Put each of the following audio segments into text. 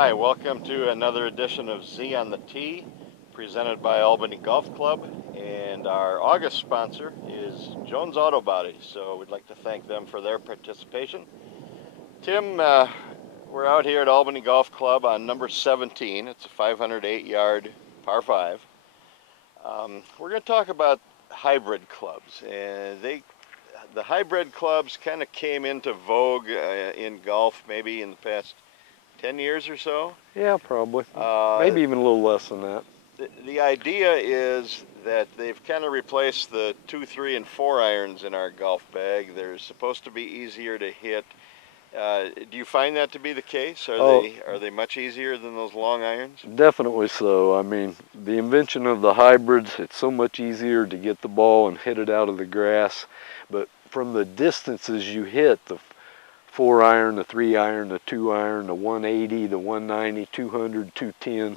Hi, welcome to another edition of Z on the Tee, presented by Albany Golf Club, and our August sponsor is Jones Auto Body, so we'd like to thank them for their participation. Tim, we're out here at Albany Golf Club on number 17. It's a 508-yard par 5. We're going to talk about hybrid clubs, and the hybrid clubs kind of came into vogue in golf maybe in the past 10 years or so. Yeah, probably. Maybe even a little less than that. The idea is that they've kind of replaced the 2, 3, and 4 irons in our golf bag. They're supposed to be easier to hit. Do you find that to be the case? Are they much easier than those long irons? Definitely so. I mean, the invention of the hybrids, it's so much easier to get the ball and hit it out of the grass. But from the distances you hit, the 4 iron, the 3 iron, the 2 iron, the 180, the 190, 200, 210.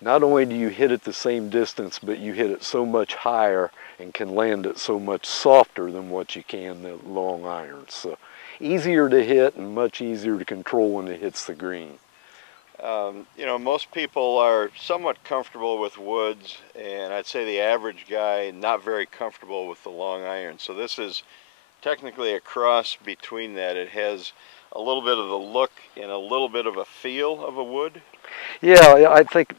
Not only do you hit it the same distance, but you hit it so much higher and can land it so much softer than what you can the long irons. So easier to hit and much easier to control when it hits the green. You know, most people are somewhat comfortable with woods, and I'd say the average guy not very comfortable with the long iron. So this is technically a cross between that. It has a little bit of the look and a little bit of a feel of a wood. Yeah, I think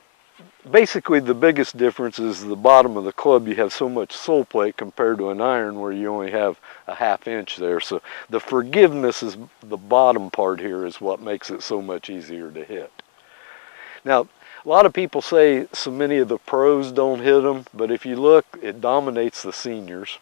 basically the biggest difference is the bottom of the club. You have so much sole plate compared to an iron where you only have a ½ inch there. So the forgiveness is the bottom part here is what makes it so much easier to hit. Now, a lot of people say so many of the pros don't hit them, but if you look, it dominates the seniors.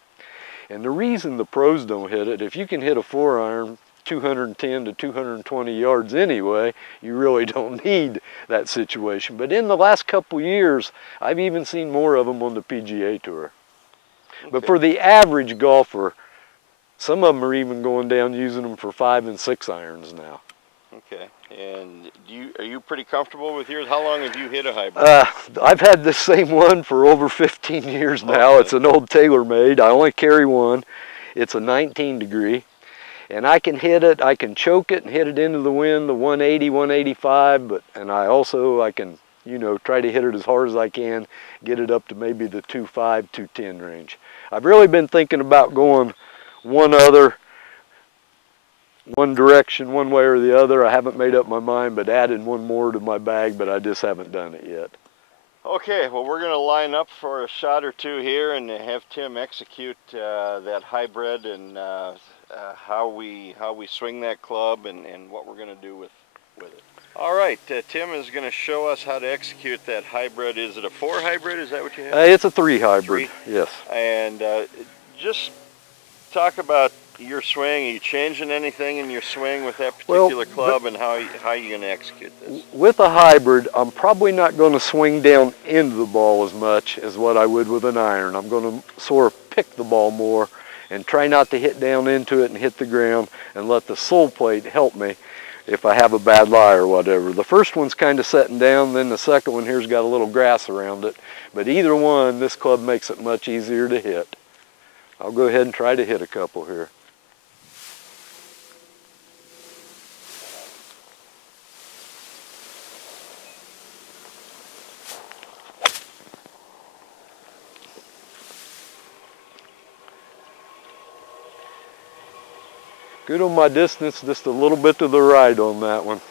And the reason the pros don't hit it, if you can hit a 4 iron 210 to 220 yards anyway, you really don't need that situation. But in the last couple years, I've even seen more of them on the PGA Tour. Okay. But for the average golfer, some of them are even going down using them for 5 and 6 irons now. Okay, and are you pretty comfortable with yours? How long have you hit a hybrid? I've had the same one for over 15 years now. Okay. It's an old TaylorMade. I only carry one. It's a 19 degree. And I can hit it, I can choke it and hit it into the wind, the 180, 185, and I can, you know, try to hit it as hard as I can, get it up to maybe the 2.5, 210 range. I've really been thinking about going one direction, one way or the other. I haven't made up my mind, but adding one more to my bag, but I just haven't done it yet. Okay, well, we're going to line up for a shot or two here and have Tim execute that hybrid and how we swing that club and what we're going to do with it. All right, Tim is going to show us how to execute that hybrid. Is it a 4 hybrid? Is that what you have? It's a 3 hybrid, 3? Yes. And just talk about your swing. Are you changing anything in your swing with that particular club, and how are you going to execute this? With a hybrid, I'm probably not going to swing down into the ball as much as what I would with an iron. I'm going to sort of pick the ball more and try not to hit down into it and hit the ground, and let the sole plate help me if I have a bad lie or whatever. The first one's kind of setting down, then the second one here's got a little grass around it. But either one, this club makes it much easier to hit. I'll go ahead and try to hit a couple here. Good on my distance, just a little bit to the right on that one.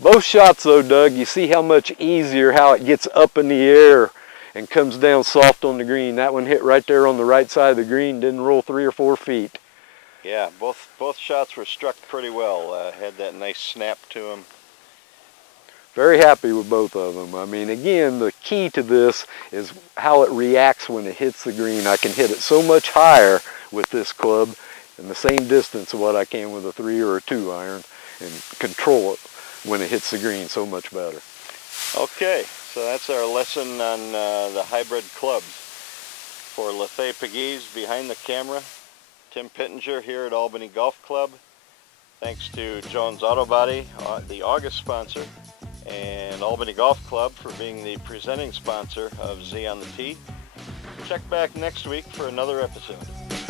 Both shots though, Doug, you see how much easier, how it gets up in the air and comes down soft on the green. That one hit right there on the right side of the green, didn't roll 3 or 4 feet. Yeah, both shots were struck pretty well, had that nice snap to them. Very happy with both of them. I mean, again, the key to this is how it reacts when it hits the green. I can hit it so much higher with this club in the same distance of what I can with a 3 or a 2 iron, and control it when it hits the green so much better. Okay, so that's our lesson on the hybrid clubs. For Lefay Pegues behind the camera, Tim Pittenger here at Albany Golf Club. Thanks to Jones Auto Body, the August sponsor, and Albany Golf Club for being the presenting sponsor of Z on the Tee. check back next week for another episode.